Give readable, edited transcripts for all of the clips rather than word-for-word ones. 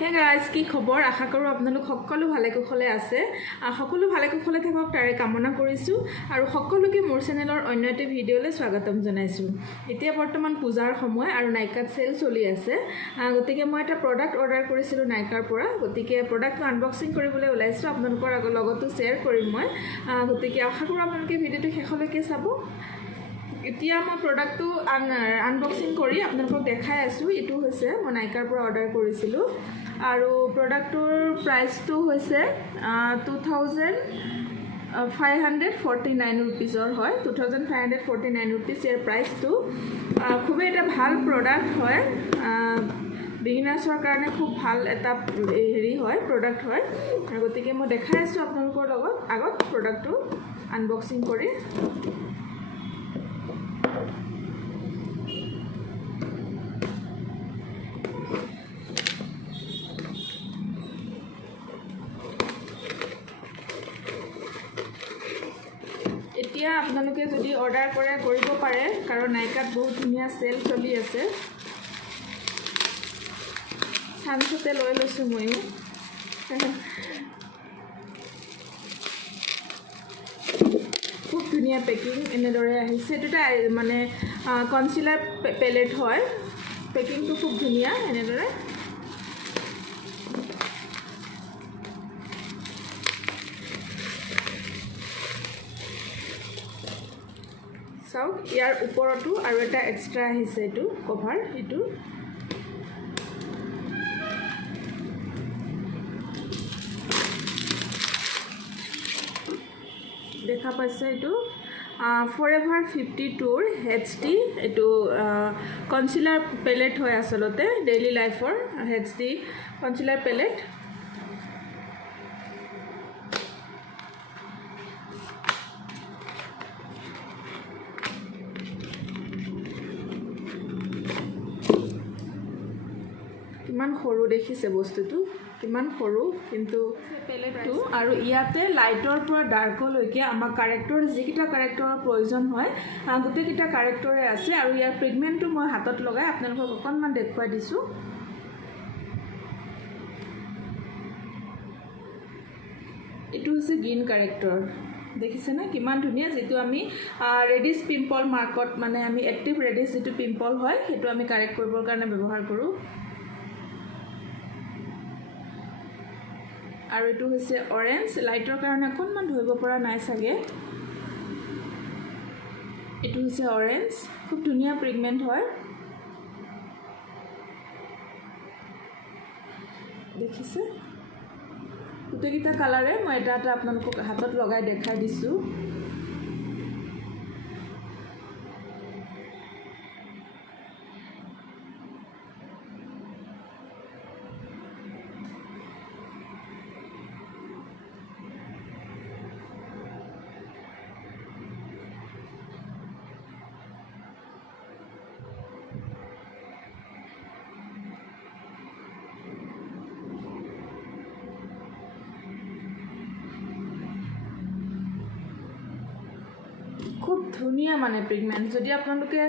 Hey guys, কি খবৰ আশা কৰো আপোনালোক সকলো ভালে কুশলে আছে সকলো ভালে কুশলে থাকক তাৰে কামনা কৰিছো আৰু সকলোকে মোৰ চেনেলৰ অন্য এটা ভিডিঅ'লৈ স্বাগতম জনাইছো এতিয়া বৰ্তমান পূজাৰ সময় আৰু নাইকাত সেল চলি আছে গতিকে মই এটা প্ৰডাক্ট অৰ্ডাৰ কৰিছিলো নাইকাৰ পৰা গতিকে প্ৰডাক্টটো আনবক্সিং কৰিবলৈ ওলাইছো আপোনালোকৰ লগতো শেয়াৰ কৰিম মই গতিকে আশা কৰো আপোনালোকে ভিডিঅ'টো শেষলৈকে চাব এতিয়া মই প্ৰডাক্টটো আনবক্সিং কৰি আপোনালোকক দেখাই আছো এটো হৈছে মই নাইকাৰ পৰা অৰ্ডাৰ কৰিছিলো আৰু প্ৰডাক্টৰ প্ৰাইসটো হৈছে 2549 रुपीसৰ হয় 2549 रुपीस এৰ প্ৰাইসটো খুব এটা ভাল প্ৰডাক্ট হয় বিগিনাৰ্সৰ কাৰণে খুব ভাল এটা হেৰি হয় প্ৰডাক্ট হয় গতিকে মই দেখাই আছো আপোনালোকৰ লগত আগত প্ৰডাক্টটো আনবক্সিং কৰি এতিয়া আপোনালোকে যদি অৰ্ডাৰ কৰে কৰিব পাৰে কাৰণ নাইকাত বহুত ধুনীয়া সেল চলি আছে চানসতে লৈ লৈছো মইও খুব ধুনীয়া পেকিং এনেদৰে আহিছে এটা মানে কনসিলাৰ পেলেট হয় পেকিংটো খুব ধুনীয়া এনেদৰে চাওক ইয়াৰ ওপৰটো আৰু এটা এক্সট্ৰা আহিছে এটো কভাৰ এটো দেখা পাইছে এটো Forever52 ৰ HD এটো কনসিলাৰ পেলেট হয় আসলতে ডেইলি লাইফৰ HD কনসিলাৰ পেলেট কিমান সৰু দেখিছে বস্তুটো কিমান সৰু কিন্তু পেলেটটো আৰু ইয়াতে লাইটৰ পৰা ডাৰ্কলৈকে আমাৰ কাৰেক্টৰ যিকিটা কাৰেক্টৰৰ প্ৰয়োজন হয় গোটেইকিটা কাৰেক্টৰে আছে আৰু ইয়াৰ পিগমেন্টটো মই হাতত লগাই আপোনালোকক অকনমান দেখুৱাই দিছো এটো হৈছে গ্ৰীন কাৰেক্টৰ দেখিছে না কিমান ধুনীয়া যেটো আমি ৰেডিশ পিম্পল মাৰ্কত মানে আমি এক্টিভ ৰেডিশ যেটো পিম্পল হয় হেতু আমি কাৰেক্ট কৰিবৰ কাৰণে ব্যৱহাৰ কৰো আৰু এটো হৈছে অৰেঞ্জ লাইটৰ কাৰণে অকনমান ধৰিব পৰা নাই সাগে এটো হৈছে অৰেঞ্জ খুব ধুনীয়া পিগমেন্ট হয় দেখিছে গোটেইকিটা কালাৰে মই এটা আপোনালোকক হাতত লগাই দেখাই দিছো খুব ধুনীয়া মানে পিগমেন্ট যদি আপোনালোকে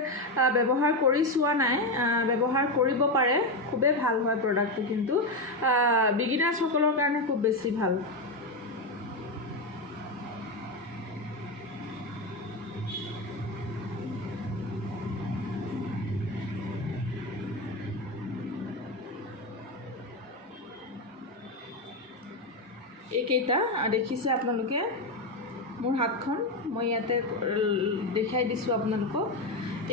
ব্যৱহাৰ কৰি চোৱা নাই ব্যৱহাৰ কৰিব পাৰে খুবে ভাল হয় প্ৰডাক্টটো কিন্তু বিগিনাৰ্স সকলৰ কাৰণে খুব বেছি ভাল এইকেইটা দেখিছে আপোনালোকে মোৰ হাতখন মই ইয়াতে দেখাই দিছো আপোনালোকক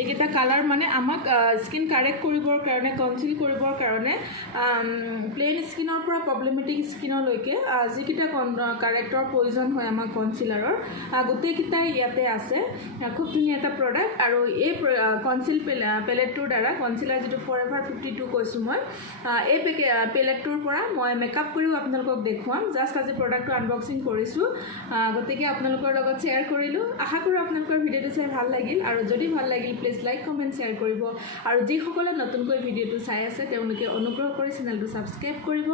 এইকেইটা কালাৰ মানে আমাক স্কিন কাৰেক্ট কৰিবৰ কাৰণে কনসিল কৰিবৰ কাৰণে প্লেন স্কিনৰ পৰা প্ৰবলেমেটিক স্কিনৰ লৈকে যিকিটা কাৰেক্টৰ প্ৰয়োজন হয় আমাৰ কনসিলাৰৰ গোটেইকিটা ইয়াতে আছে খুব ধুনীয়া এটা প্ৰডাক্ট আৰু এই কনসিল পেলেটটোৰ দ্বাৰা কনসিলাৰ যেটো Forever52 কৈছো মই এই পেলেটটোৰ পৰা মই মেকআপ কৰিও আপোনালোকক দেখুৱাম জাস্ট আজি প্ৰডাক্টটো আনবক্সিং কৰিছো গতিকে আপোনালোকৰ লগত শেয়াৰ কৰিলো আশা কৰো আপোনালোকৰ ভিডিঅটো চাই ভাল লাগিল আৰু যদি ভাল লাগিল প্লিজ লাইক কমেন্ট শেয়াৰ কৰিব আৰু যি সকলে নতুনকৈ ভিডিঅটো চাই আছে তেওঁলোকে অনুগ্ৰহ কৰি চেনেলটো সাবস্ক্ৰাইব কৰিব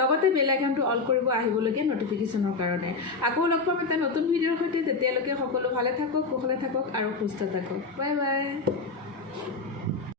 লগতে বেল আইকনটো অল কৰিব আহিবলগীয়া নটিফিকেশনৰ কাৰণে আকৌ লগ পাম এটা নতুন ভিডিঅৰ সৈতে তেতিয়ালৈকে সকলো ভালে থাকক কুশলে থাকক আৰু সুস্থ থাকক বাই বাই